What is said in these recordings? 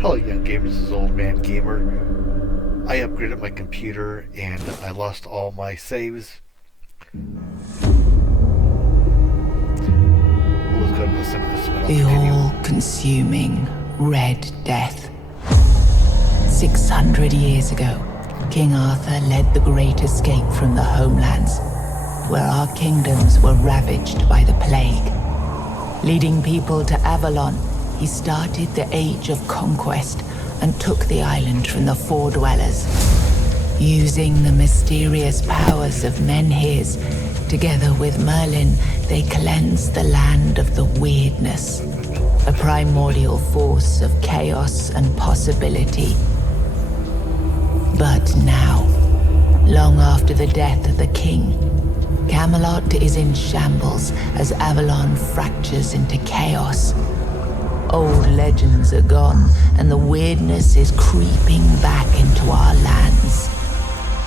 Hello young gamers, this is Old Man Gamer. I upgraded my computer and I lost all my saves. Let's go and listen to this one. The all-consuming Red Death. 600 years ago, King Arthur led the great escape from the homelands, where our kingdoms were ravaged by the plague. Leading people to Avalon, he started the Age of Conquest and took the island from the Four Dwellers. Using the mysterious powers of Menhirs, together with Merlin, they cleansed the land of the weirdness, a primordial force of chaos and possibility. But now, long after the death of the king, Camelot is in shambles as Avalon fractures into chaos. Old legends are gone, and the weirdness is creeping back into our lands.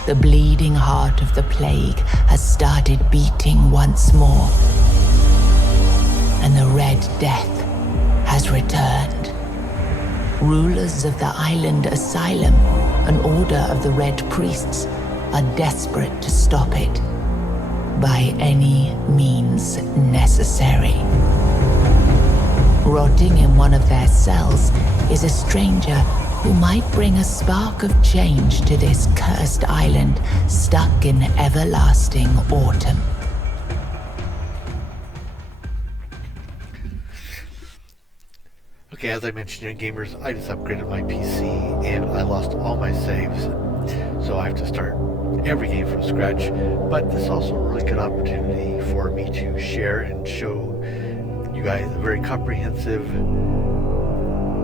The bleeding heart of the plague has started beating once more, and the Red Death has returned. Rulers of the island asylum, an order of the Red Priests, are desperate to stop it by any means necessary. Rotting in one of their cells is a stranger who might bring a spark of change to this cursed island stuck in everlasting autumn. Okay, as I mentioned, young gamers, I just upgraded my PC and I lost all my saves, so I have to start every game from scratch. But this is also a really good opportunity for me to share and show you guys a very comprehensive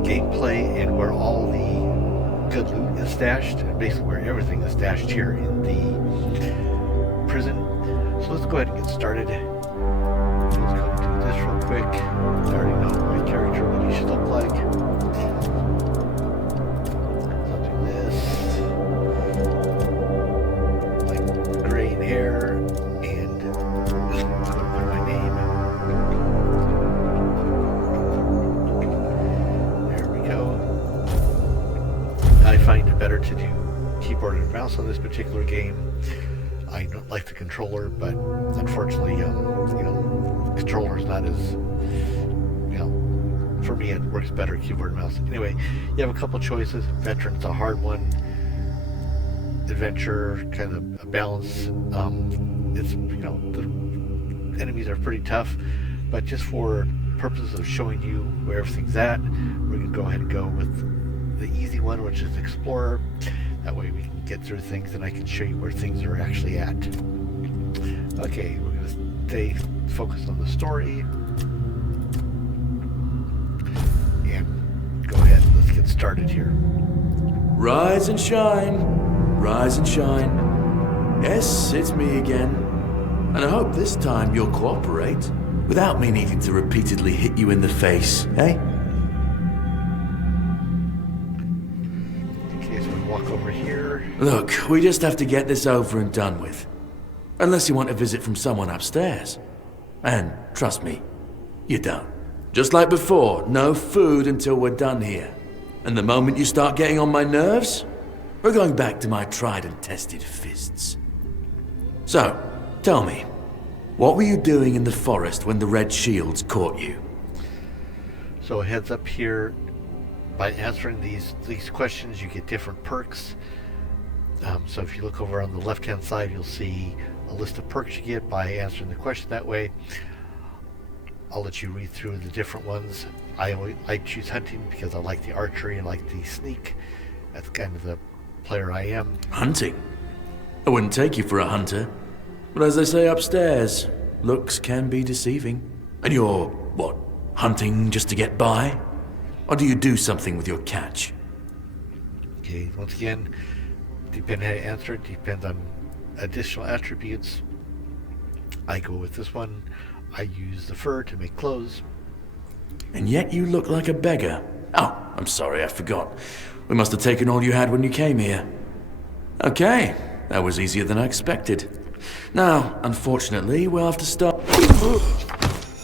gameplay and where all the good loot is stashed, and basically where everything is stashed here in the prison. So let's go ahead and get started. Let's go do this real quick. I already know my character, what he should look like. So I'll do this. Like gray in hair, and just put my name. I find it better to do keyboard and mouse on this particular game. I don't like the controller, but unfortunately, controller is not as, for me it works better keyboard and mouse. Anyway, you have a couple choices. Veteran's a hard one. Adventure, kind of a balance. It's, the enemies are pretty tough, but just for purposes of showing you where everything's at, we're going to go ahead and go with the easy one, which is Explorer. That way we can get through things and I can show you where things are actually at. Okay, we're going to stay focused on the story. And go ahead, let's get started here. Rise and shine, rise and shine. Yes, it's me again. And I hope this time you'll cooperate without me needing to repeatedly hit you in the face, eh? Over here. Look, we just have to get this over and done with. Unless you want a visit from someone upstairs. And trust me, you don't. Just like before, no food until we're done here. And the moment you start getting on my nerves, we're going back to my tried and tested fists. So, tell me, what were you doing in the forest when the Red Shields caught you? So a heads up here. By answering these questions, you get different perks. So if you look over on the left-hand side, you'll see a list of perks you get by answering the question that way. I'll let you read through the different ones. I choose hunting because I like the archery and like the sneak. That's kind of the player I am. Hunting? I wouldn't take you for a hunter. But as they say upstairs, looks can be deceiving. And you're, what, hunting just to get by? Or do you do something with your catch? Okay, once again, depending how you answer it, depends on additional attributes. I go with this one. I use the fur to make clothes. And yet you look like a beggar. Oh, I'm sorry, I forgot. We must have taken all you had when you came here. Okay, that was easier than I expected. Now, unfortunately, we'll have to start...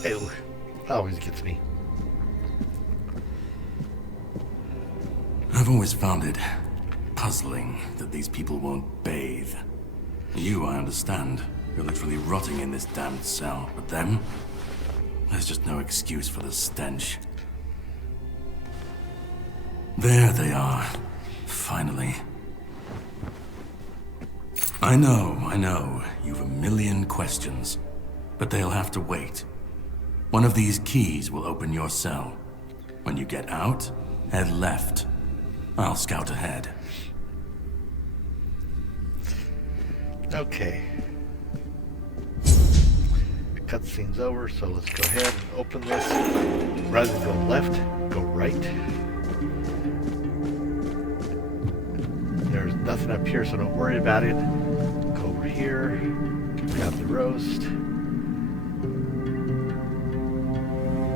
Ew, always gets me. I've always found it puzzling that these people won't bathe. You, I understand. You're literally rotting in this damned cell. But them? There's just no excuse for the stench. There they are. Finally. I know. You've a million questions. But they'll have to wait. One of these keys will open your cell. When you get out, head left. I'll scout ahead. Okay. The cutscene's over, so let's go ahead and open this. Rather than go left, go right. There's nothing up here, so don't worry about it. Go over here, grab the roast.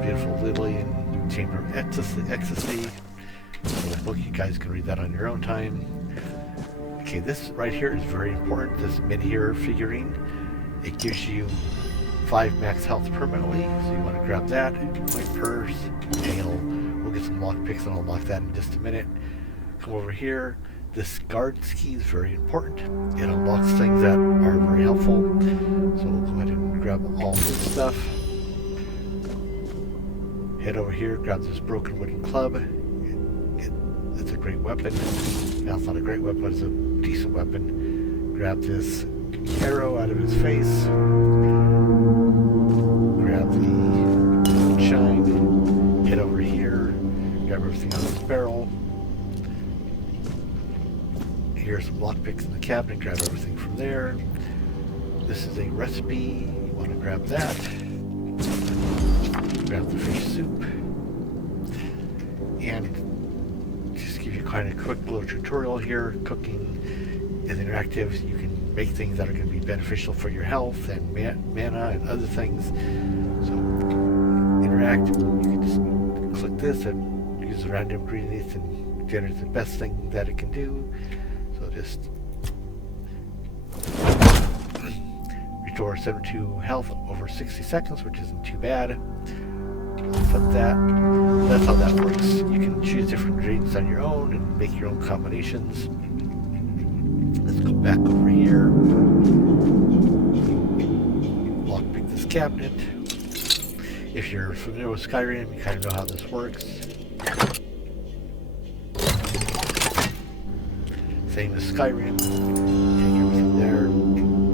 Beautiful Lillian Chamber of Ecstasy. The book, you guys can read that on your own time. Okay, this right here is very important, this mid-here figurine. It gives you 5 max health permanently, so you want to grab that. Point purse, and we'll get some lockpicks and I'll unlock that in just a minute. Come over here. This guard's key is very important. It unlocks things that are very helpful. So we'll go ahead and grab all this stuff. Head over here, grab this broken wooden club. It's a great weapon. Now, it's not a great weapon, but it's a decent weapon. Grab this arrow out of his face. Grab the shine. Head over here. Grab everything out of this barrel. Here's some lockpicks in the cabinet. Grab everything from there. This is a recipe. You want to grab that. Grab the fish soup. And just give you kind of a quick little tutorial here. Cooking is interactive. You can make things that are going to be beneficial for your health and mana and other things. So interact. You can just click this and use the random ingredients and generate the best thing that it can do. So just restore 72 health over 60 seconds, which isn't too bad. Put that. That's how that works. You can choose different ingredients on your own and make your own combinations. Let's go back over here. Lockpick this cabinet. If you're familiar with Skyrim, you kind of know how this works. Same as Skyrim. Take everything there.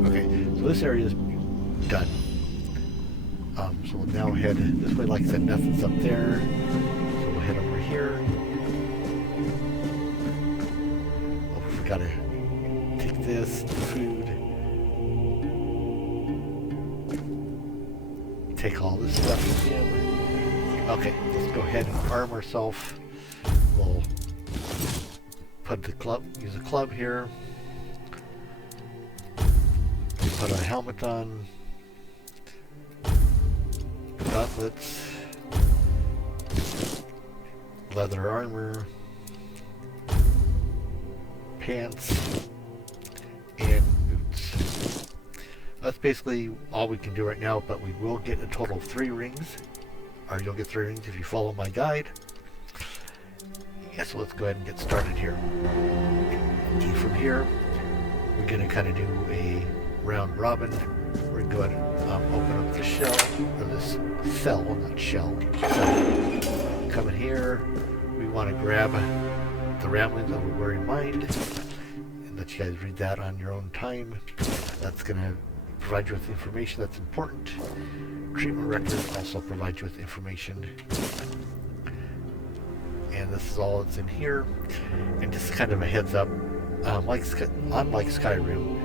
Okay, so this area is done. So we'll now head this way. Like I said, nothing's up there. So we'll head over here. Oh, we forgot to take this, the food. Take all this stuff with him. Okay, let's go ahead and arm ourselves. We'll put the club, use a club here. Put a helmet on. Gauntlets, leather armor, pants, and boots. That's basically all we can do right now, but we will get a total of 3 rings. Or you'll get 3 rings if you follow my guide. Yeah, so let's go ahead and get started here. And from here, we're going to kind of do a round robin. We're going to go ahead and open up the shell, or this cell, not shell. So, come in here. We want to grab the ramblings of a weary mind, and let you guys read that on your own time. That's going to provide you with information that's important. Treatment records also provide you with information. And this is all that's in here. And just kind of a heads up, unlike Skyrim,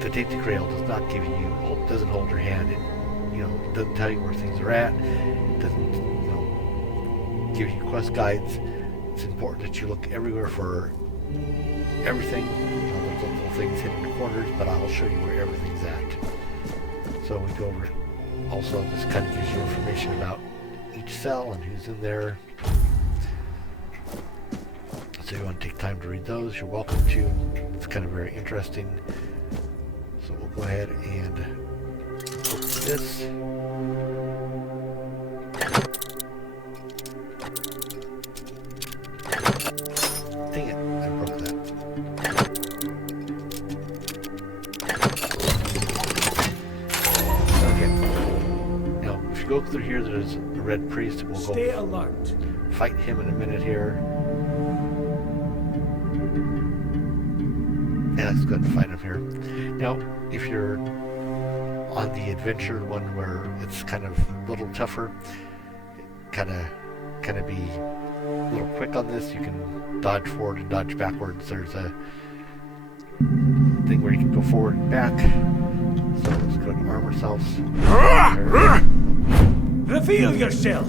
the Tainted Grail does not give you, doesn't hold your hand. It, doesn't tell you where things are at. It doesn't, give you quest guides. It's important that you look everywhere for everything. There's little things hidden in corners, but I'll show you where everything's at. So we go over. Also, this kind of gives you information about each cell and who's in there. So if you want to take time to read those, you're welcome to. It's kind of very interesting. So we'll go ahead and open this. Dang it, I broke that. Okay. Now, if you go through here, there's a red priest. We'll Stay go alert. fight him in a minute here. Yeah, let's go ahead and fight him here. Now, if you're on the adventure one where it's kind of a little tougher, kind of be a little quick on this, you can dodge forward and dodge backwards. There's a thing where you can go forward and back. So let's go and arm ourselves. Reveal yourself.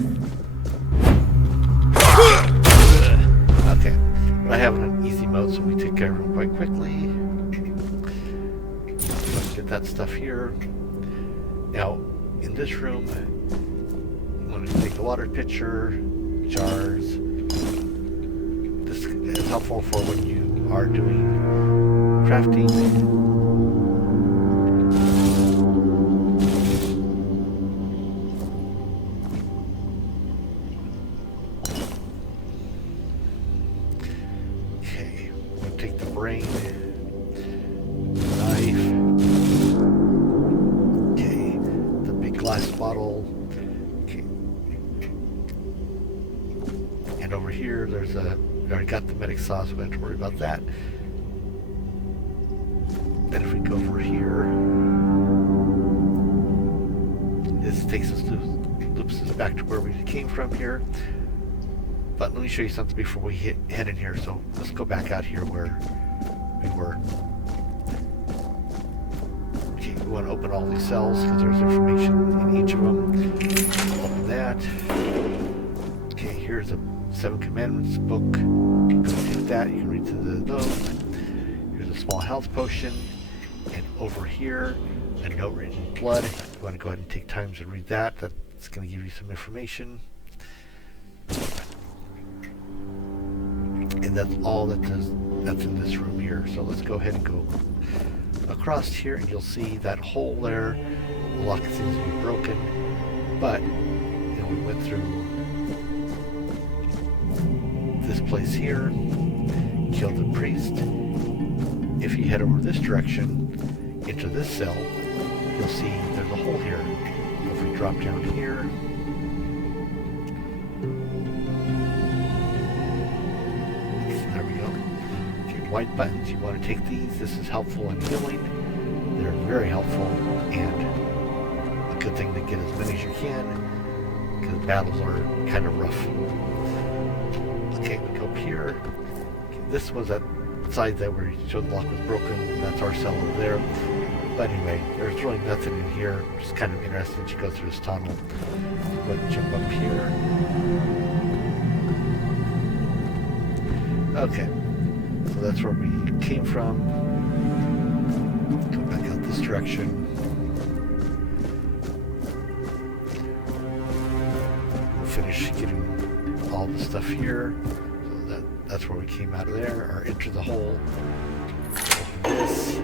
Okay, but I have it on easy mode, so we take care of him quite quickly. Let's get that stuff here. Now, in this room, you want to take the water pitcher, jars. This is helpful for when you are doing crafting. Okay, we're going to take the brain, knife, okay, the big glass bottle, okay, and over here there's we already got the medic saw, so we don't have to worry about that. Then if we go over here, this takes us loops us back to where we came from here. But let me show you something before we head in here. So let's go back out here where we were. Okay, we want to open all these cells because there's information in each of them. Open that. Okay, here's a 7 Commandments book. You can take that, you can read through those. Here's a small health potion. And over here, a note written in blood. You want to go ahead and take time to read that. That's going to give you some information. And that's all that's in this room here. So let's go ahead and go across here, and you'll see that hole there. The lock seems to be broken, but you know, we went through this place here, killed the priest. If you head over this direction into this cell, you'll see there's a hole here. So if we drop down here, there we go. Okay, white buttons, you want to take these. This is helpful in healing. They're very helpful and a good thing to get as many as you can because battles are kind of rough. Okay, we go up here. Okay, this was that side there where you showed the lock was broken. That's our cell over there. But anyway, there's really nothing in here. Just kind of interesting to go through this tunnel. So go ahead and jump up here. Okay, so that's where we came from. Go back out this direction. We'll finish getting all the stuff here. So that's where we came out of there, or into the hole. Open this,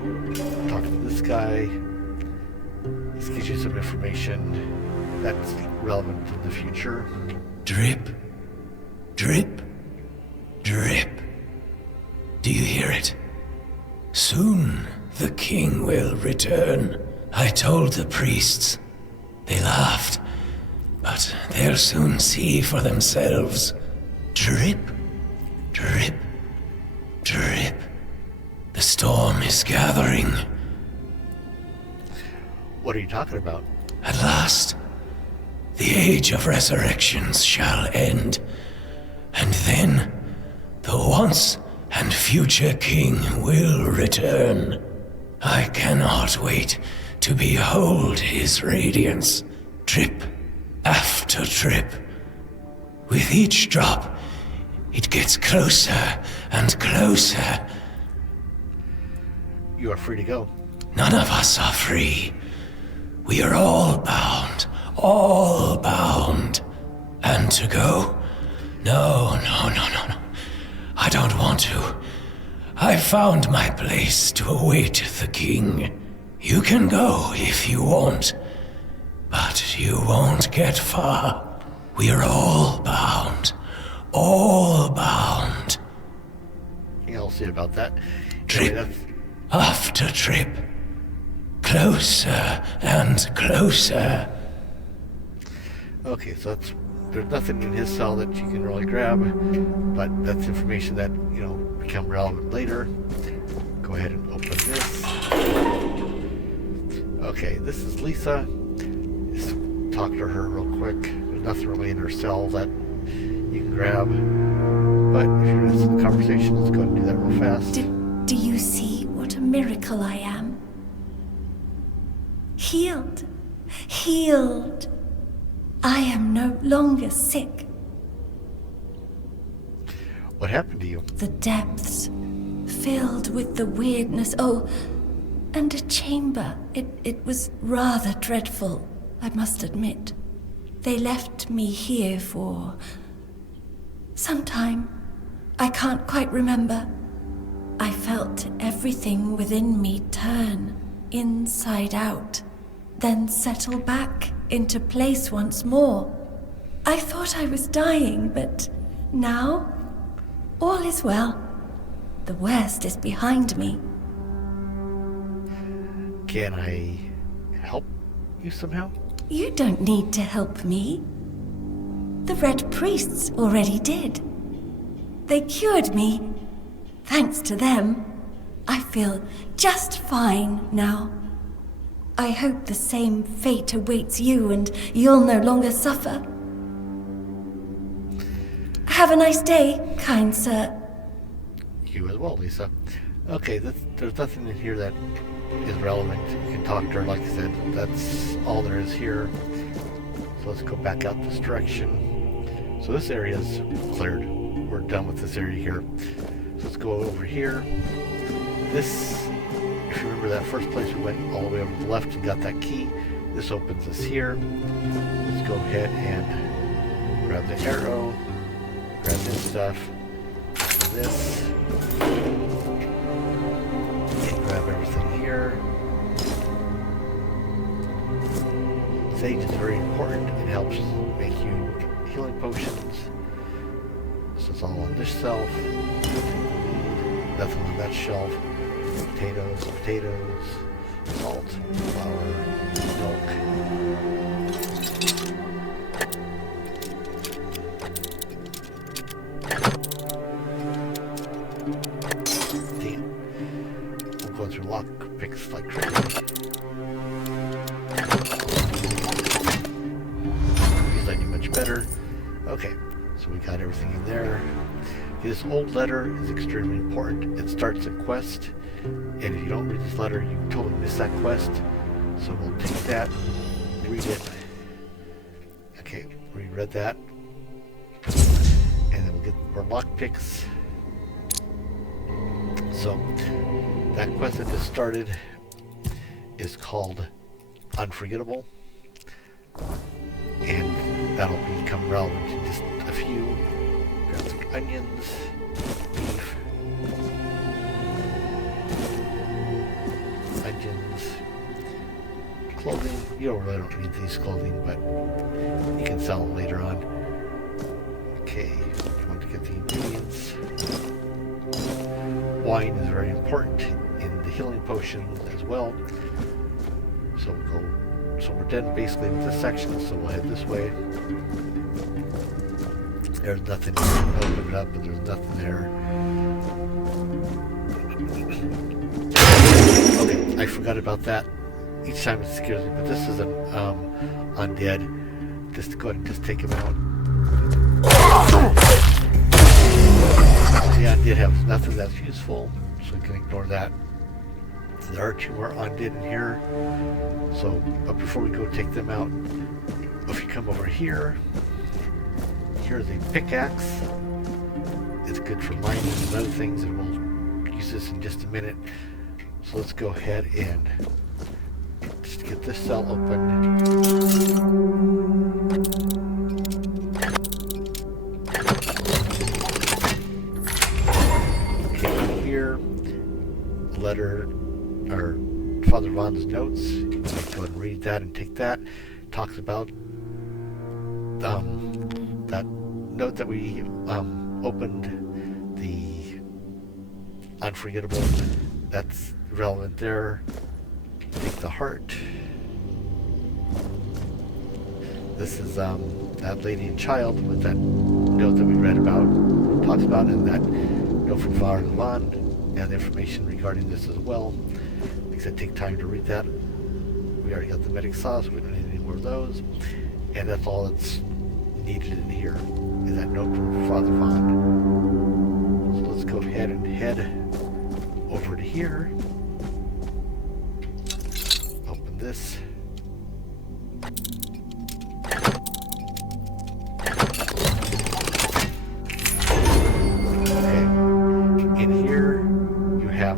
talk to this guy. This gives you some information that's relevant in the future. Drip, drip, drip. Do you hear it? Soon the king will return. I told the priests. They laughed, but they'll soon see for themselves. Drip, drip, drip. The storm is gathering. What are you talking about? At last, the age of resurrections shall end, and then the once and future king will return. I cannot wait to behold his radiance, drip after drip. With each drop, it gets closer and closer. You are free to go. None of us are free. We are all bound, all bound. And to go? No. I don't want to. I found my place to await the king. You can go if you want, but you won't get far. We are all bound, all bound. see about that. Trip Anyway, after trip. Closer and closer. okay, so there's nothing in his cell that you can really grab, but that's information that, become relevant later. Go ahead and open this. Okay, this is Lisa. Just talk to her real quick. There's nothing really in her cell that you can grab, but if you're interested in the conversation, let's go ahead and do that real fast. Do you see what a miracle I am? Healed. Healed. I am no longer sick. What happened to you? The depths, filled with the weirdness. Oh, and a chamber. It was rather dreadful, I must admit. They left me here for some time. I can't quite remember. I felt everything within me turn inside out, then settle back into place once more. I thought I was dying, but now all is well. The worst is behind me. Can I help you somehow? You don't need to help me. The Red Priests already did. They cured me. Thanks to them, I feel just fine now. I hope the same fate awaits you and you'll no longer suffer. Have a nice day, kind sir. You as well, Lisa. Okay, there's nothing in here that is relevant. You can talk to her, like I said. That's all there is here. So let's go back out this direction. So this area is cleared. We're done with this area here. So let's go over here. This, if you remember that first place, we went all the way over to the left and got that key. This opens us here. Let's go ahead and grab the arrow, grab this stuff, this, and grab everything here. Sage is very important. It helps make you healing potions. This is all on this shelf. Nothing on that shelf. Potatoes, salt, flour, milk. Damn. I'm going through lock picks like crazy. These I do much better. Okay, so we got everything in there. This old letter is extremely important. It starts a quest, and if you don't read this letter, you totally miss that quest. So we'll take that, read it. Okay, we read that. And then we'll get more lockpicks. So, that quest that just started is called Unforgettable. And that'll become relevant in just a few. Grab some onions, beef, clothing. You really don't need these clothing, but you can sell them later on. Okay, you want to get the ingredients. Wine is very important in the healing potion as well. So we're done basically with this section, so we'll head this way. There's nothing here. Open it up, but there's nothing there. Okay, I forgot about that. Each time it scares me, but this is an undead. Just go ahead and just take him out. The undead has nothing that's useful, so we can ignore that. There are two more undead in here. So, but before we go take them out, if you come over here, here's a pickaxe. It's good for mining and other things, and we'll use this in just a minute. So let's go ahead and just get this cell open. Okay, here, letter, or Father Vaughn's notes. Go ahead and read that and take that. Talks about that note that we opened the unforgettable. That's relevant there. Take the heart. This is that lady and child with that note that we read about, talks about in that note from Fall of Avalon, and information regarding this as well. Like I said, take time to read that. We already got the medic sauce, we don't need any more of those. And that's all that's needed in here, is that note from Father Vaughn. So let's go ahead and head over to here. Open this. Okay. In here, you have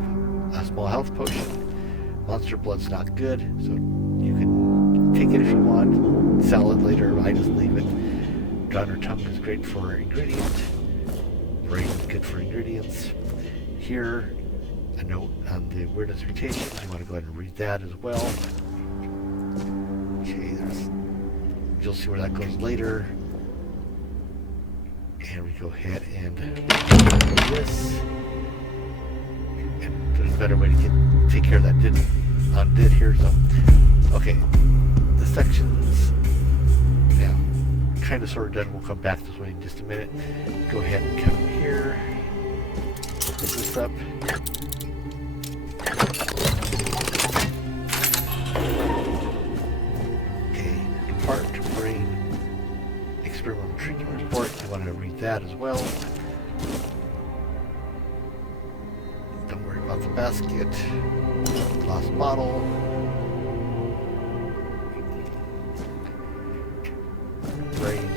a small health potion. Monster blood's not good, so you can take it if you want, sell it later. I just leave it. Drowner tongue is great for ingredient. Brain is good for ingredients. Here, a note on the weirdness mutation. You want to go ahead and read that as well. Okay, you'll see where that goes later. And we go ahead and do this. And there's a better way to take care of that undid here. So, okay, the sections, yeah, kind of sort of done. We'll come back this way in just a minute. Go ahead and come here. Put this up. Okay, heart, brain, experimental treatment report. You want to read that as well. Don't worry about the basket. Glass bottle. Brain.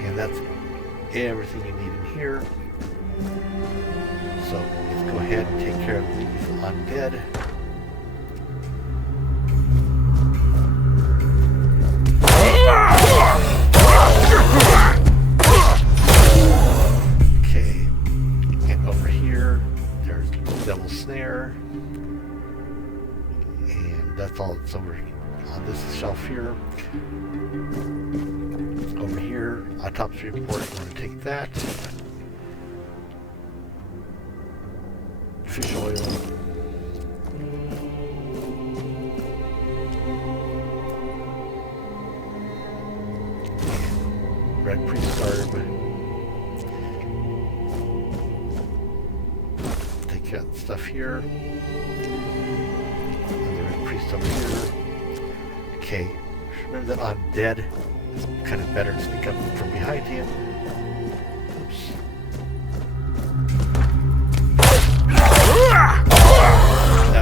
And that's everything you need in here. So let's go ahead and take care of these undead. Okay, and over here there's Devil Snare, and that's all that's over on this shelf here. Over here, autopsy report, I'm going to take that. Fish oil. Red priest garb. Take that stuff here. And the red priest over here. Okay, remember that undead is kind of better to sneak up from behind him. Oops.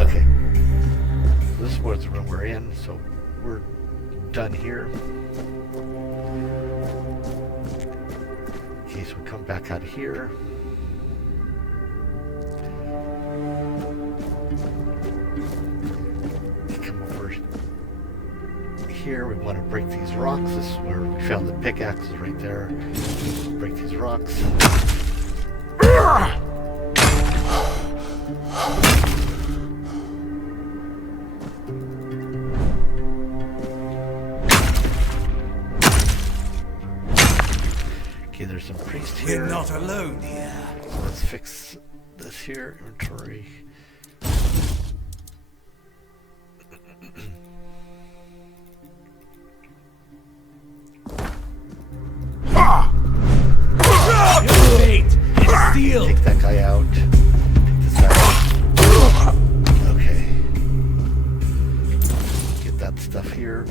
Okay. This was the room we're in, so we're done here. Okay, so we come back out of here. Come over here. We want to break these rocks. This is where we found the pickaxes right there. Break these rocks. Okay, there's some priest here. We're not alone here. So let's fix this here. Inventory. Your fate is sealed. Take that guy out. Take this guy out. Okay. Get that stuff here.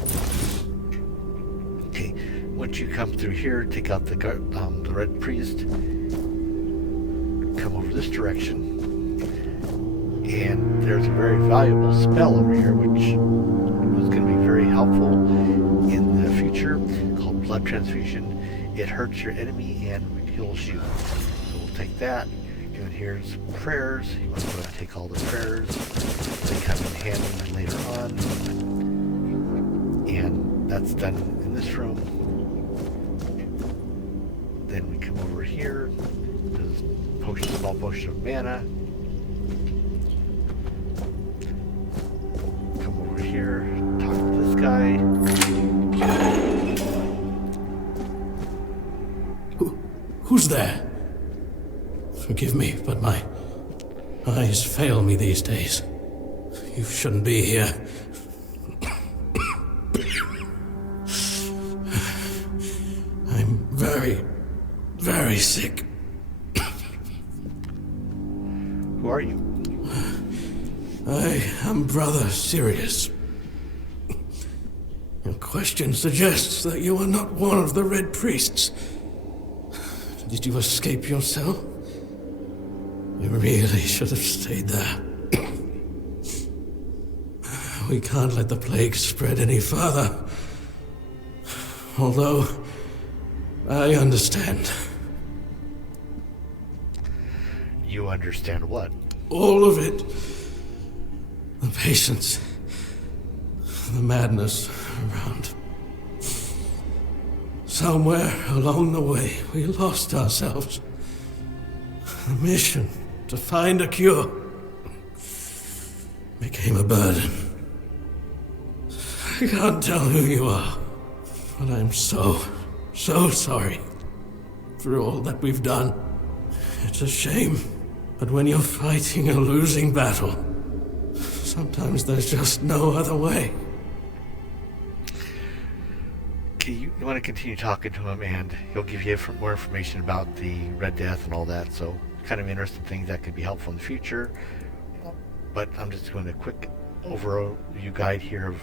Okay. Once you come through here, take out the red priest. Come over this direction. And there's a very valuable spell over here, which is going to be very helpful in the future, called Blood Transfusion. It hurts your enemy and heals you. So we'll take that. And here's prayers. You want to go and take all the prayers. They come in handy later on. And that's done in this room. Then we come over here. There's a small potion of mana. Come over here. Talk to this guy. Who's there? Forgive me, but my eyes fail me these days. You shouldn't be here. I'm very, very sick. Who are you? I am Brother Sirius. Your question suggests that you are not one of the Red Priests. Did you escape your cell? You really should have stayed there. We can't let the plague spread any further. Although, I understand. You understand what? All of it. The patience. The madness around. Somewhere along the way, we lost ourselves. The mission to find a cure became a burden. I can't tell who you are, but I'm so sorry for all that we've done. It's a shame, but when you're fighting a losing battle, sometimes there's just no other way. Okay, you want to continue talking to him, and he'll give you more information about the Red Death and all that, so kind of interesting things that could be helpful in the future. But I'm just doing a quick overview guide here of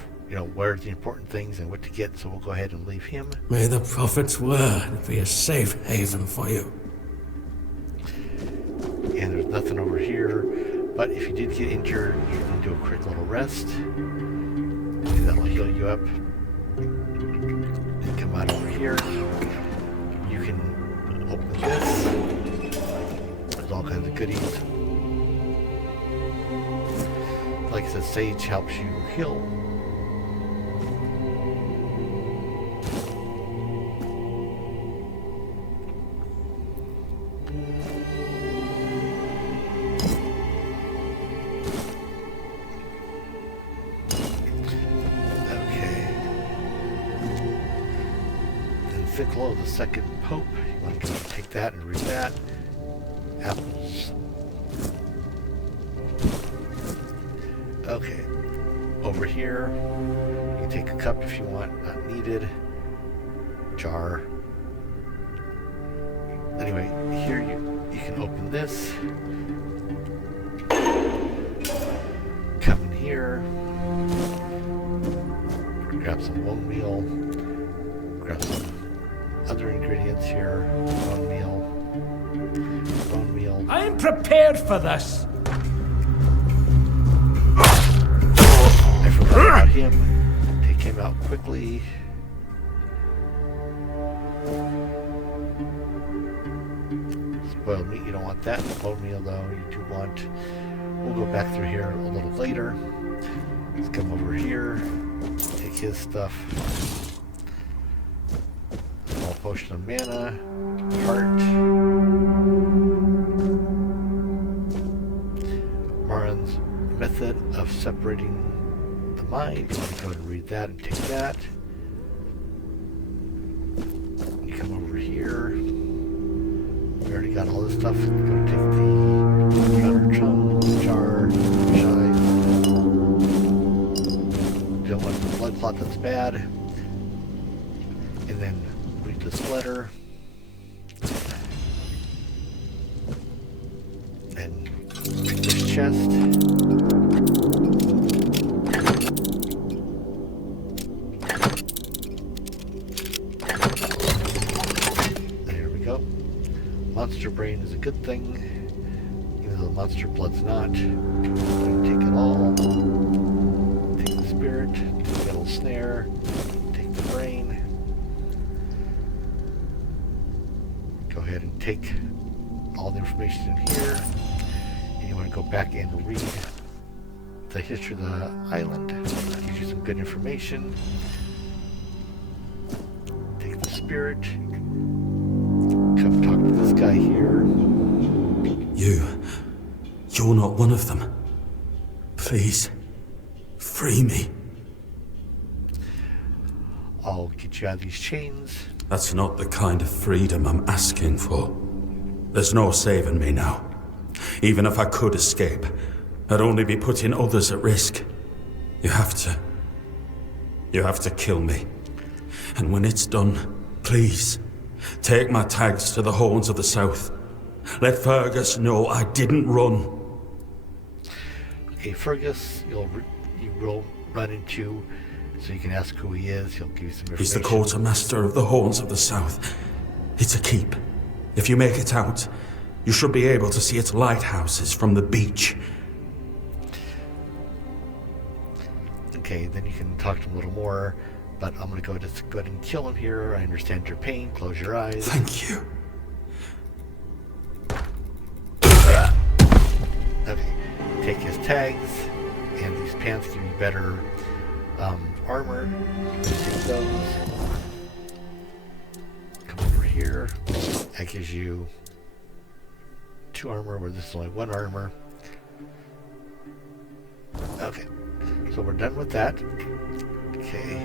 where's the important things and what to get, so we'll go ahead and leave him. May the Prophet's word be a safe haven for you. And there's nothing over here, but if you did get injured, you can do a quick little rest, and that'll heal you up. And come out over here. You can open this. There's all kinds of goodies. Like I said, Sage helps you heal. Ficklo, the second Pope. You want to go take that and read that. Apples. Okay. Over here, you can take a cup if you want, not needed. Jar. Anyway, here you can open this. Come in here. Grab some bone meal. Grab some other ingredients here. Bone meal. I'm prepared for this. I forgot about him. Take him out quickly. Spoiled meat, you don't want that. Bone meal though, you do want. We'll go back through here a little later. Let's come over here. Take his stuff. Potion of mana, heart, Marin's method of separating the mind. You want to go ahead and read that and take that. You come over here. We already got all this stuff. Go take the counter jar, shive. Don't want the blood clot, that's bad. And then this letter, and pick this chest. There we go. Monster brain is a good thing, even though monster blood's not. Take it all. Take the spirit, take the metal snare, take the brain. Go ahead and take all the information in here, and you want to go back and read the history of the island. Gives you some good information. Take the spirit. Come talk to this guy here. You're not one of them. Please, free me. I'll get you out of these chains. That's not the kind of freedom I'm asking for. There's no saving me now. Even if I could escape, I'd only be putting others at risk. You have to kill me. And when it's done, please, take my tags to the Horns of the South. Let Fergus know I didn't run. Okay, Fergus, you will run into, so you can ask who he is. He'll give you some information. He's the quartermaster of the Horns of the South. It's a keep. If you make it out, you should be able to see its lighthouses from the beach. Okay, then you can talk to him a little more, but I'm going to go ahead and kill him here. I understand your pain. Close your eyes. Thank you. Okay, take his tags, and these pants give you better armor. Take those. Come over here. That gives you 2 armor, where this is only 1 armor. Okay, so we're done with that. Okay,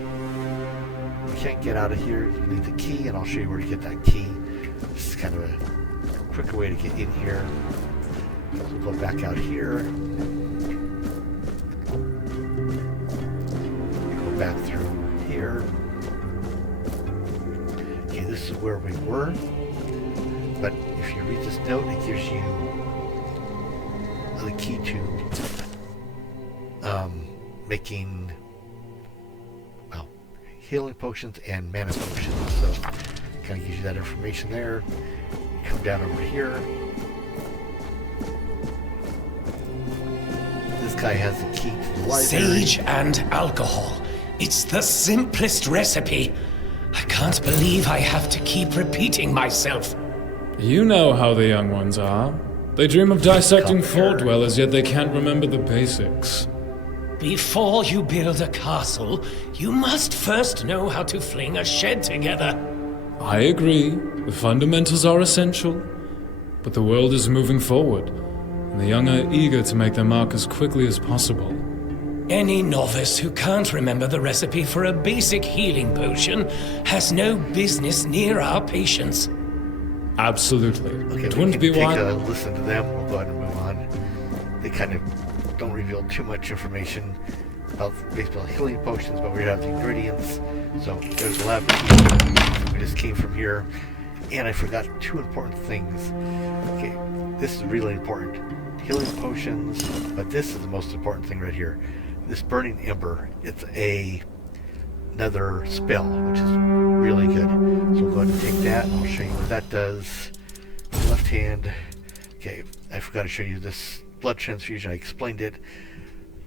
you can't get out of here. You need the key, and I'll show you where to get that key. This is kind of a quicker way to get in here. So we'll go back out here. Go back through here. Okay, this is where we were. But if you read this note, it gives you the key to making, well, healing potions and mana potions. So kind of gives you that information there. You come down over here. This guy has the key to the library. Sage and alcohol. It's the simplest recipe. I can't believe I have to keep repeating myself. You know how the young ones are. They dream of dissecting Fall Dwellers, yet they can't remember the basics. Before you build a castle, you must first know how to fling a shed together. I agree. The fundamentals are essential. But the world is moving forward, and the young are eager to make their mark as quickly as possible. Any novice who can't remember the recipe for a basic healing potion has no business near our patients. Absolutely. Okay, It we wouldn't can be take wise. a listen to them. We'll go ahead and move on. They kind of don't reveal too much information about baseball healing potions, but we have the ingredients. So there's a lab. We just came from here, and I forgot 2 important things. Okay, this is really important. Healing potions, but this is the most important thing right here. This burning ember. It's another spell, which is really good. So we'll go ahead and take that, and I'll show you what that does. Left hand. Okay, I forgot to show you this blood transfusion. I explained it,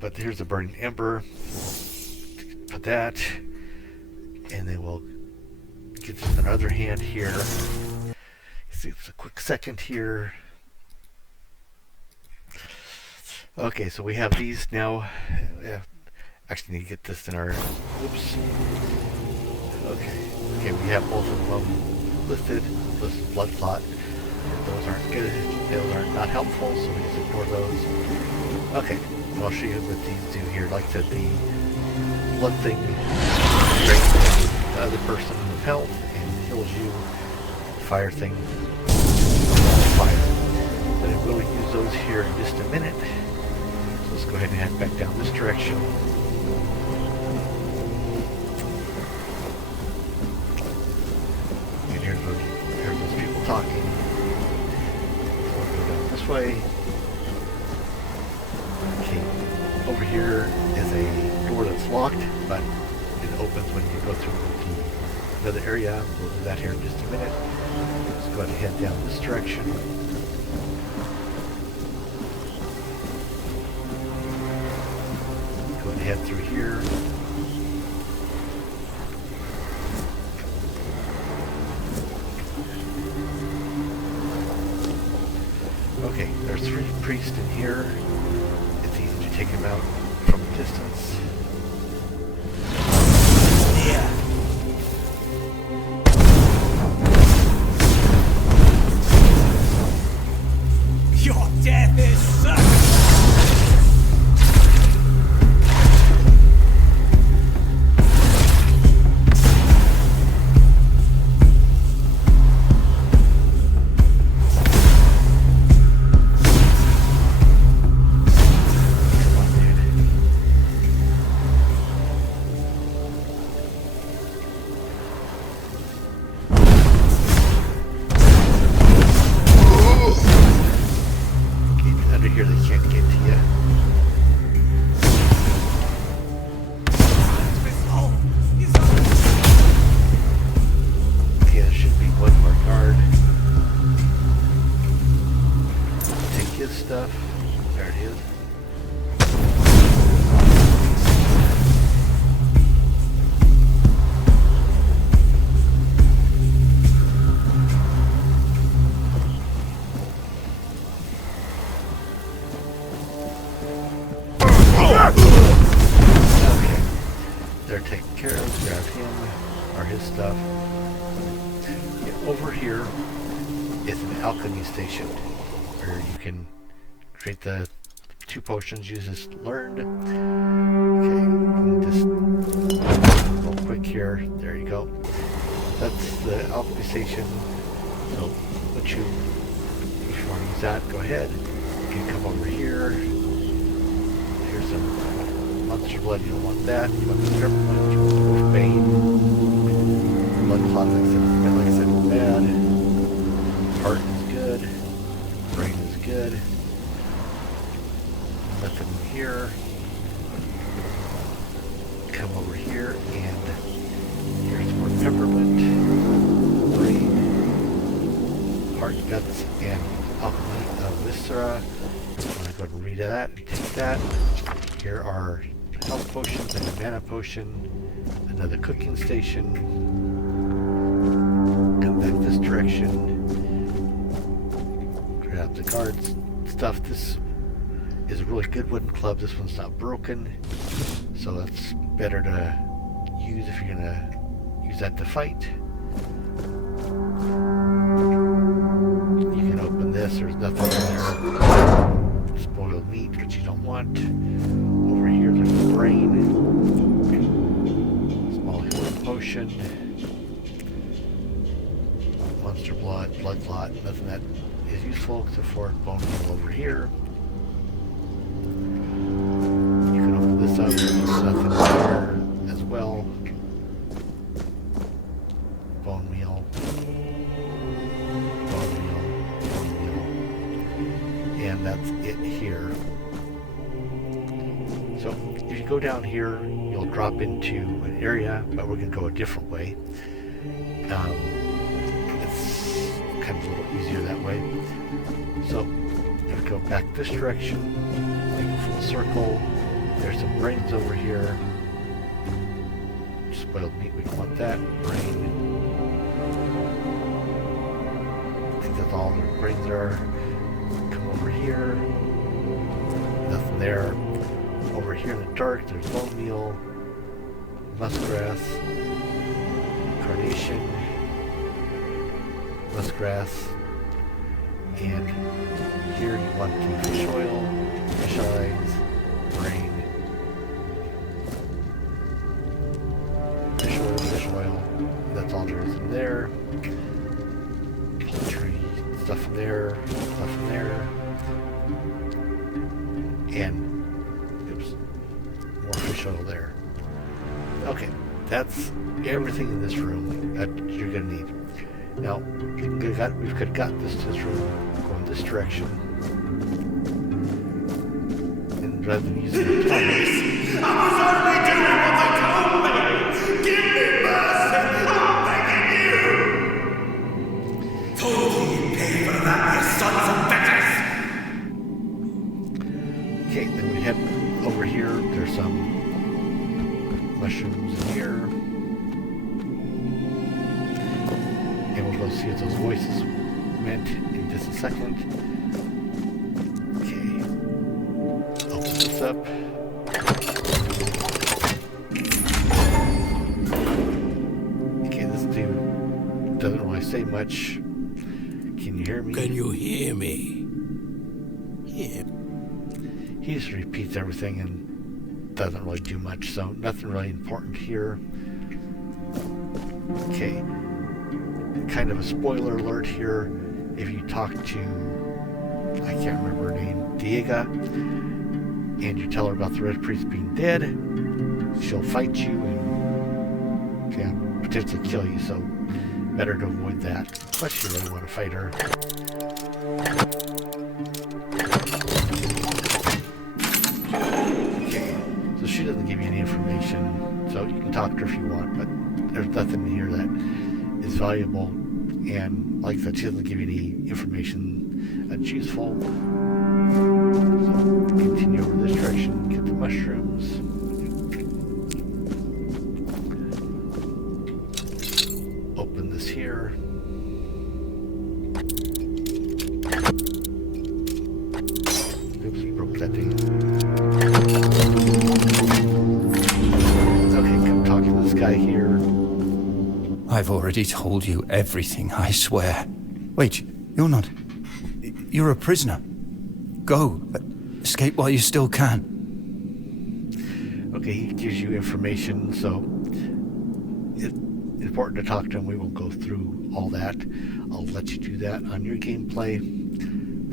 but here's the burning ember. Put that, and then we'll get this in another hand here. See, it's a quick second here. Okay, so we have these now. Actually, need to get this in our. Oops. Okay, we have both of them listed. This is blood clot. Those aren't good. Those are not helpful, so we just ignore those. Okay, I'll show you what these do here. Like I said, the blood thing drains the other person with health and heals you. Fire thing, fire. But I will use those here in just a minute. So let's go ahead and head back down this direction. And here's those people talking. So we'll go down this way. Okay, over here is a door that's locked, but it opens when you go through another area. We'll do that here in just a minute. Let's go ahead and head down this direction. Go ahead and head through here. Okay, there's 3 priests in here. It's easy to take them out from a distance. Your death is certain! him, or his stuff. Yeah, over here is an alchemy station where you can create the 2 potions you just learned. Okay, just real quick here. There you go. That's the alchemy station. So, if you want to use that, go ahead. You can come over here. Here's some monster blood. You don't want that. You want the peppermint. You want the wolfbane. Blood clot, like I said, is bad. Heart is good. Brain is good. Nothing here. Come over here, and here's more peppermint. Brain. Heart, guts, and alchemy of viscera. I'm going to go ahead and read that and take that. Here are health potions and a mana potion. Another cooking station. Come back this direction. Grab the guards stuff. This is a really good wooden club. This one's not broken, so it's better to use if you're going to use that to fight. This, there's nothing in there. Spoiled meat, which you don't want. Over here, there's the brain. Small healing potion. Monster blood, blood clot, nothing that is useful except for bone meal over here. You can open this up, there's nothing there as well. Bone meal. And that's it here. So if you go down here, you'll drop into an area, but we're going to go a different way. It's kind of a little easier that way. So if we go back this direction, make a full circle. There's some brains over here. Spoiled meat, we don't want that. Brain. I think that's all the brains are. Over here, nothing there. Over here in the dark, there's bone meal, muskgrass, carnation, muskgrass, and here you want the fish oil, fish eyes, brain, fish oil. That's all there is in there. Poultry, stuff in there, stuff in there. And oops, more fish oil there. Okay, that's everything in this room that you're gonna need. Now we've got this to this room, go in this direction, and rather than using the tunnels, I was only doing what they told me. Give me mercy, I'm begging you. Told you pay for that, you sons of bitches. Okay, then we head over here. There's some mushrooms in here. And we'll go see what those voices meant in just a second. Okay. Open this up. Okay, this dude doesn't really say much. Can you hear me? Can you hear me? Yeah. He just repeats everything and doesn't really do much, so nothing really important here. Okay, kind of a spoiler alert here. If you talk to, I can't remember her name, Diega, and you tell her about the Red Priest being dead, she'll fight you and potentially kill you, so better to avoid that, unless you really want to fight her. She doesn't give you any information, so you can talk to her if you want, but there's nothing here that is valuable, and like that, she doesn't give you any information that's useful. So continue over this direction, get the mushrooms. Open this here. Oops, broke that thing. Guy here. I've already told you everything, I swear. Wait, you're not... You're a prisoner. Go. Escape while you still can. Okay, he gives you information, so it's important to talk to him. We won't go through all that. I'll let you do that on your gameplay.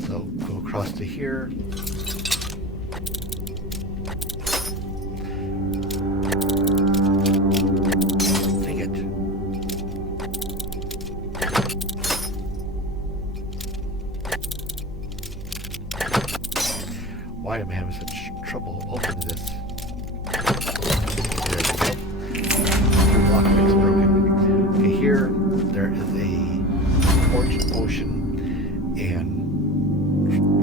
So go across to here. Dang it. Why am I having such trouble opening this? There we go. Lockpick's broken. Okay, here there is a orange potion, and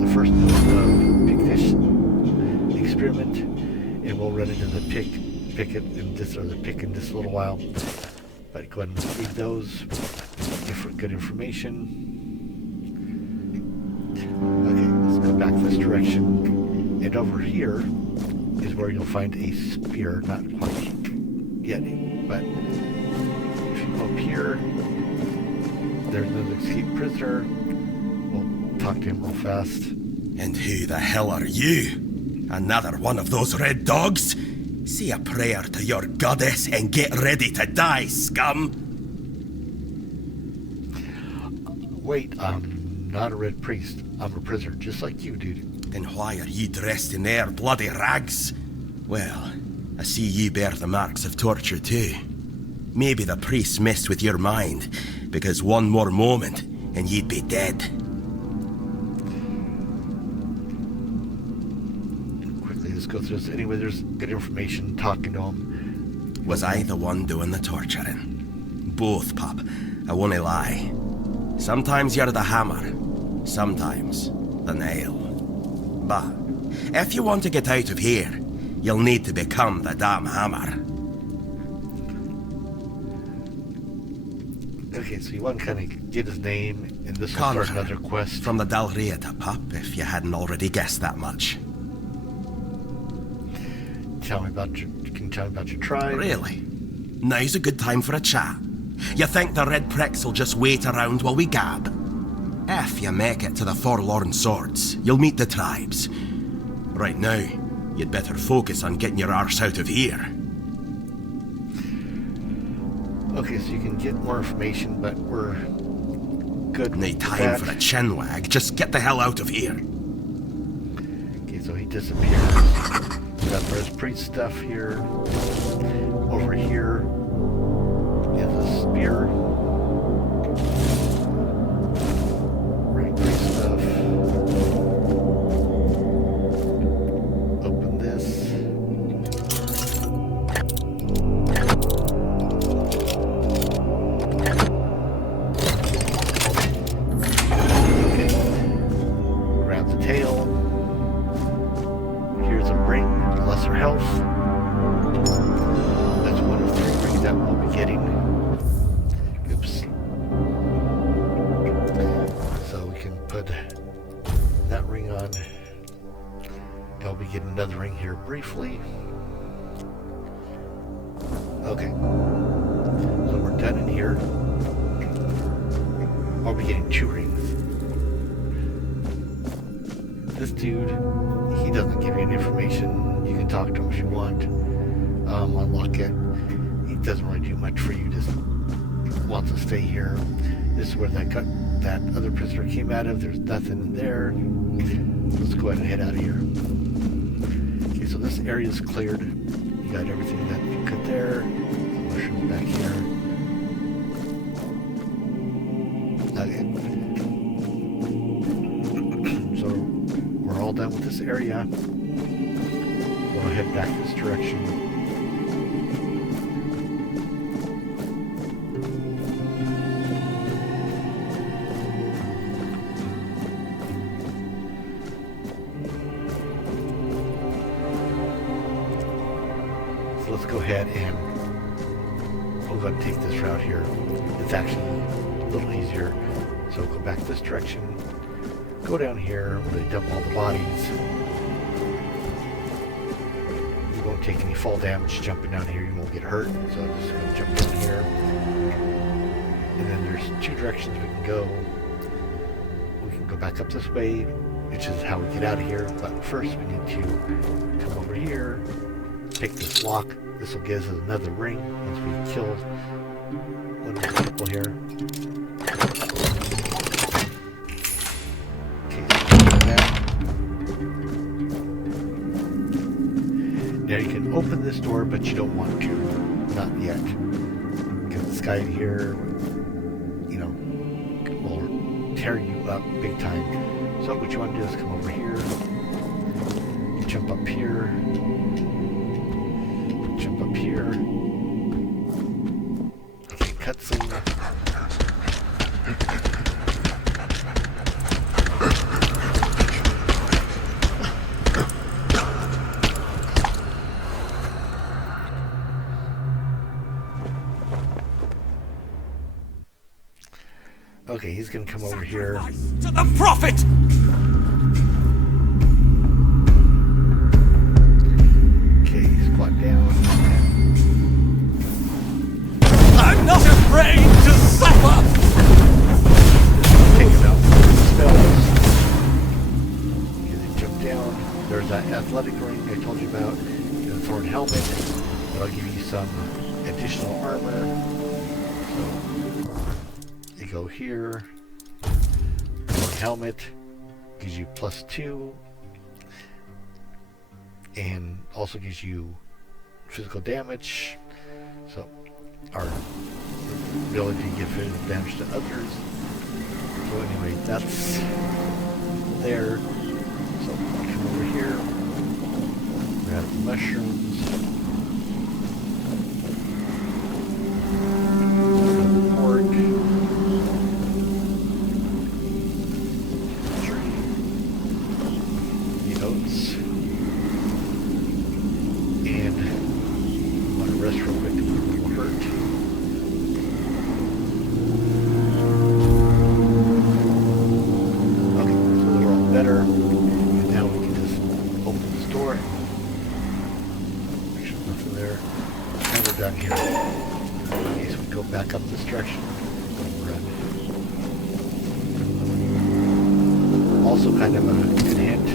the first note of pick this experiment, and we'll run into the pick in this little while. But go ahead and read those. Good information. Okay, let's go back this direction. And over here is where you'll find a spear, not quite yet, but if you go up here, there's another escaped prisoner. We'll talk to him real fast. And who the hell are you? Another one of those red dogs? Say a prayer to your goddess and get ready to die, scum! Wait, I'm not a red priest. I'm a prisoner, just like you, dude. Then why are you dressed in their bloody rags? Well, I see you bear the marks of torture too. Maybe the priest messed with your mind, because one more moment and you'd be dead. Quickly, let's go through this. Anyway, there's good information talking to him. Was I the one doing the torturing? Both, pup. I won't lie. Sometimes you're the hammer, sometimes the nail. But if you want to get out of here, you'll need to become the damn hammer. Okay, so you want to kind of get his name, and this will start another quest. From the Dalriata, pup, if you hadn't already guessed that much. Can you tell me about your tribe? Really? Now's a good time for a chat. You think the red pricks will just wait around while we gab? If you make it to the Forlorn Swords, you'll meet the tribes. Right now, you'd better focus on getting your arse out of here. Okay, so you can get more information, but we're good. No time for a chinwag. Just get the hell out of here. Okay, so he disappears. We got red priest stuff here. Over here is a spear. Red priest stuff. Open this. Okay. Grab the tail. Here's a ring, lesser health. That's one of 3 rings that we'll be getting. Oops. So we can put that ring on. I'll be getting another ring here briefly. Okay. So we're done in here. I'll be getting 2 rings. This dude, he doesn't give you any information. You can talk to him if you want. Unlock it. He doesn't really do much for you. Just wants to stay here. This is where that other prisoner came out of. There's nothing in there. Let's go ahead and head out of here. Okay, so this area is cleared. You got everything that you could there. Mushroom back here. Okay. So we're all done with this area. We'll head back this direction. So let's go ahead and we'll go ahead and take this route here. It's actually a little easier. So go back this direction. Go down here where they dump all the bodies. You won't take any fall damage jumping down here. You won't get hurt. So I'm just going to jump down here. And then there's two directions we can go. We can go back up this way, which is how we get out of here. But first we need to come over here, pick this lock. This will give us another ring once we kill one of the people here. Okay, so do that. Now you can open this door, but you don't want to. Not yet. Because this guy here, you know, will tear you up big time. So what you want to do is come over here, jump up here, jump up here. Okay, cutscene. Okay, he's gonna come over here. To the prophet! Okay, squat down. I'm not afraid to suffer! Take him out with spells. You can jump down. There's that athletic ring I told you about. And a thorn helmet. That'll give you some additional armor. So you go here. Thorn helmet gives you +2. And also gives you physical damage. So our ability to give physical damage to others. So anyway, that's there. So come over here. Grab the mushrooms. Grab the pork. Tree. The oats. And want to rest real quick before we will hurt. Okay, so they're all better. And now we can just open this door. Make sure there's nothing there. And we're done here. Okay, so we go back up this direction. Run. Also kind of a good hint.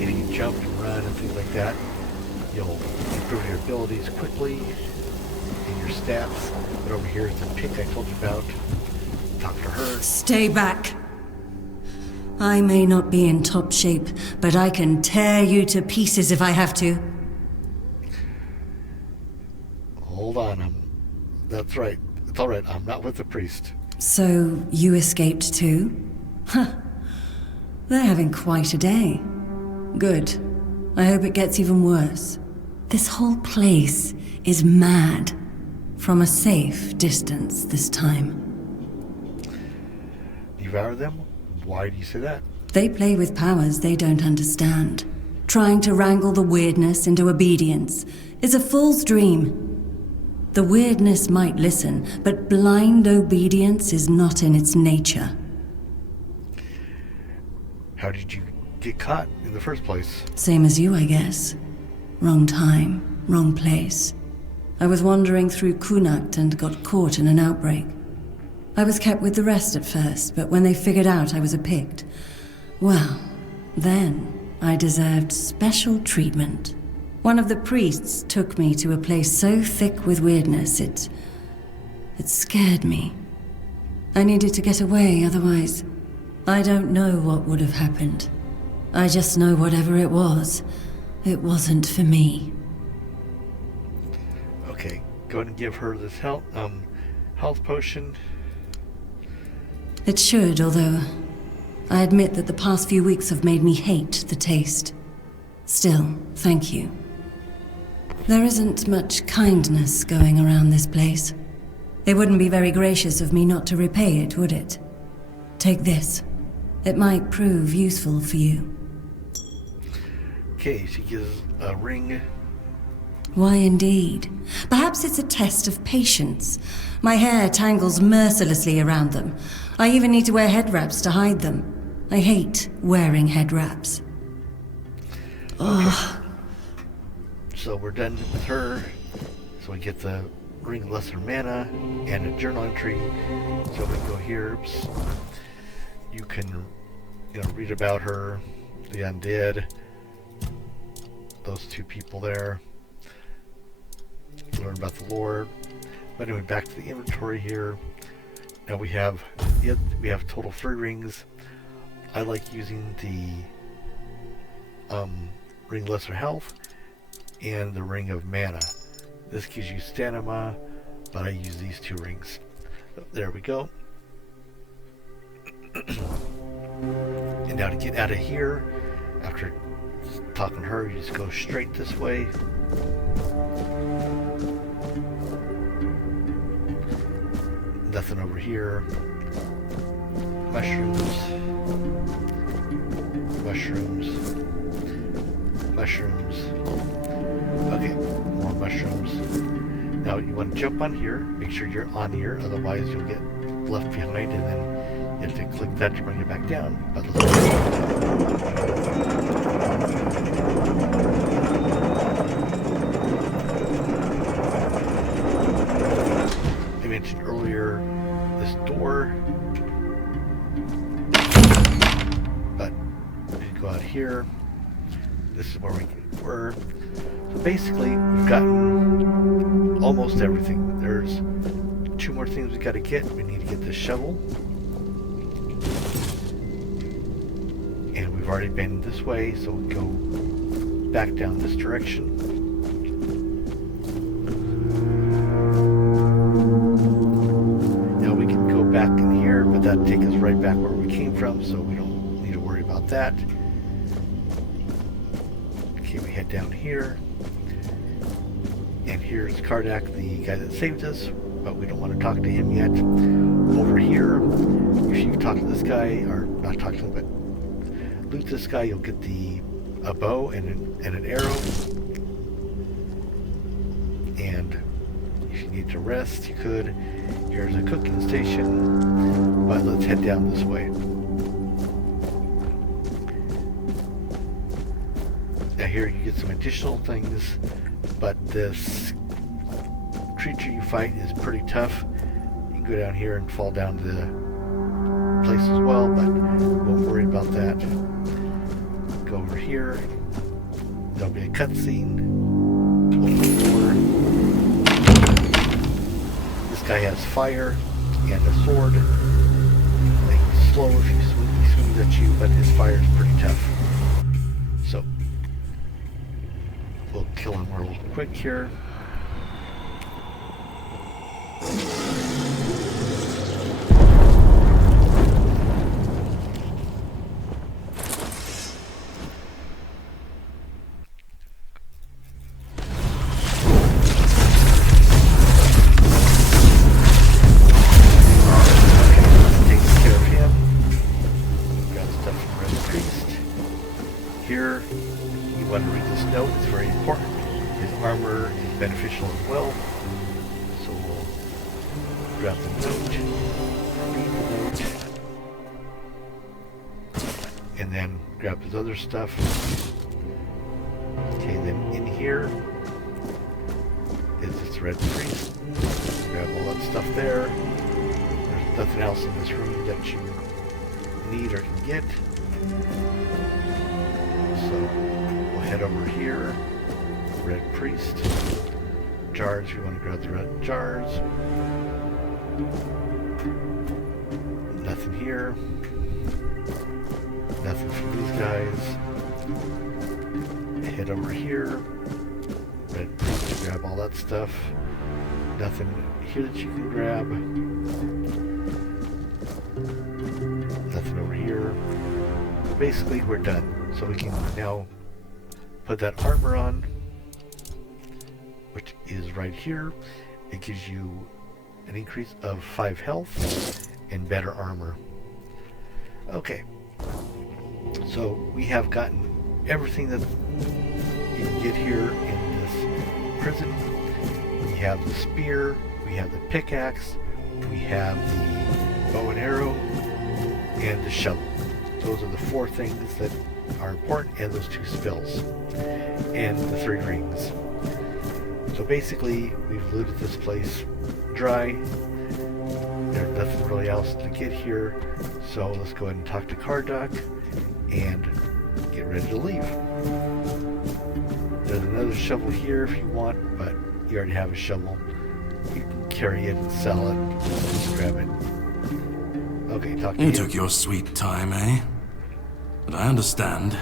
If you jump and run and things like that, you'll improve your abilities quickly and your stats. But over here is the pick I told you about. Talk to her. Stay back. I may not be in top shape, but I can tear you to pieces if I have to. Hold on, that's right. It's alright, I'm not with the priest. So, you escaped too? Huh. They're having quite a day. Good. I hope it gets even worse. This whole place is mad. From a safe distance this time. Devour them? Why do you say that? They play with powers they don't understand. Trying to wrangle the weirdness into obedience is a fool's dream. The weirdness might listen, but blind obedience is not in its nature. How did you get caught in the first place? Same as you, I guess. Wrong time, wrong place. I was wandering through Kunakt and got caught in an outbreak. I was kept with the rest at first, but when they figured out I was a Pict, well, then I deserved special treatment. One of the priests took me to a place so thick with weirdness, it scared me. I needed to get away, otherwise, I don't know what would have happened. I just know whatever it wasn't for me. Okay, go ahead and give her this health potion. It should, although I admit that the past few weeks have made me hate the taste. Still, thank you. There isn't much kindness going around this place. It wouldn't be very gracious of me not to repay it, would it? Take this. It might prove useful for you. Okay, she gives a ring. Why indeed? Perhaps it's a test of patience. My hair tangles mercilessly around them. I even need to wear head wraps to hide them. I hate wearing head wraps. Okay. So we're done with her. So we get the Ring of Lesser Mana, and a journal entry. So we can go here. You can, read about her, the undead, those two people there. Learn about the lore. But anyway, back to the inventory here. Now we have total 3 rings. I like using the Ring of Lesser Health and the Ring of Mana. This gives you stamina, but I use these 2 rings. There we go. And now to get out of here, after talking to her, you just go straight this way. Nothing over here. Mushrooms. Okay, more mushrooms. Now you want to jump on here. Make sure you're on here, otherwise you'll get left behind, and then you have to click that to bring it back down. But I mentioned earlier this door, but if you go out here, this is where we were. So basically, we've gotten almost everything. There's 2 more things we got to get. We need to get this shovel, and we've already been this way, so we'll go back down this direction. Now we can go back in here, but that'd take us right back where we came from, so we don't need to worry about that. Okay, we head down here, and here's Kardak, the guy that saved us, but we don't want to talk to him yet. Over here, if you talk to this guy, or not talk to him, but loot this guy, you'll get a bow and an arrow. And if you need to rest, you could. Here's a cooking station, but let's head down this way. Now here you get some additional things, but this creature you fight is pretty tough. You can go down here and fall down to the place as well, but won't worry about that. Go over here. There'll be a cutscene. Open the door. This guy has fire and a sword. Like, slow if he swings at you, but his fire is pretty tough. So we'll kill him real quick here. Here, you want to read this note, it's very important. His armor is beneficial as well. So we'll grab the note, read the note, and then grab his other stuff. Okay, then in here is this red priest. Grab all that stuff there. There's nothing else in this room that you need or can get. So we'll head over here. Red priest. Jars, we want to grab the red jars. Nothing here. Nothing from these guys. Head over here. Red priest, grab all that stuff. Nothing here that you can grab. Nothing over here. Basically, we're done. So we can now put that armor on, which is right here. It gives you an increase of 5 health and better armor. Okay, so we have gotten everything that you can get here in this prison. We have the spear, we have the pickaxe, we have the bow and arrow, and the shovel. Those are the 4 things that are important, and those 2 spells, and the 3 rings. So basically, we've looted this place dry. There's nothing really else to get here. So let's go ahead and talk to Cardock and get ready to leave. There's another shovel here if you want, but you already have a shovel. You can carry it and sell it. Just grab it. Okay, talk to you. You took your sweet time, eh? But I understand.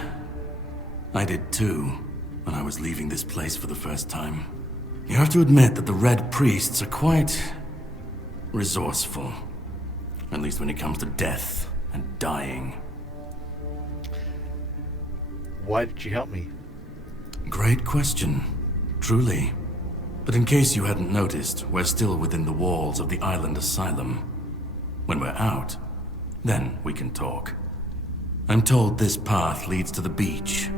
I did too, when I was leaving this place for the first time. You have to admit that the Red Priests are quite resourceful. At least when it comes to death and dying. Why did you help me? Great question, truly. But in case you hadn't noticed, we're still within the walls of the island asylum. When we're out, then we can talk. I'm told this path leads to the beach.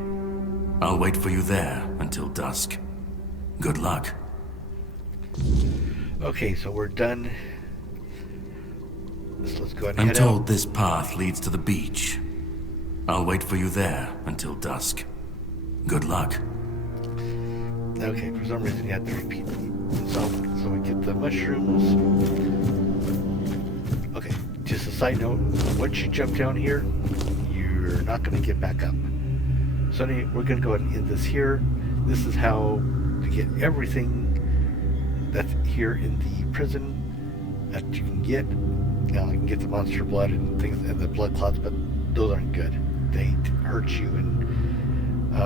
I'll wait for you there until dusk. Good luck. Okay, so we're done. Let's go ahead and I'm head told out. this path leads to the beach. I'll wait for you there until dusk. Good luck. Okay, for some reason you had to repeat. So we get the mushrooms. Okay, just a side note, once you jump down here, you're not going to get back up. So anyway, we're going to go ahead and end this here. This is how to get everything that's here in the prison that you can get. Now, you can get the monster blood and things and the blood clots, but those aren't good. They hurt you, and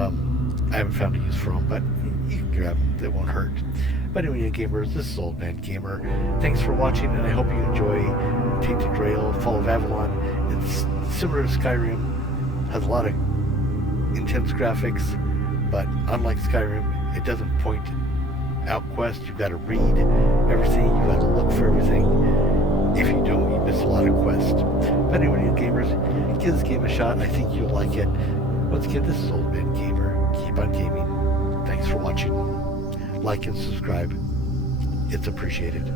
I haven't found a use for them, but you can grab them. They won't hurt. But anyway, gamers, this is Old Man Gamer. Thanks for watching, and I hope you enjoy Tainted Grail, Fall of Avalon. It's similar to Skyrim, has a lot of intense graphics, but unlike Skyrim, it doesn't point out quests. You've got to read everything, you've got to look for everything. If you don't, you miss a lot of quests. But anyway, gamers, give this game a shot. I think you'll like it. Once again, this is Old Man Gamer. Keep on gaming. Thanks for watching. Like and subscribe. It's appreciated.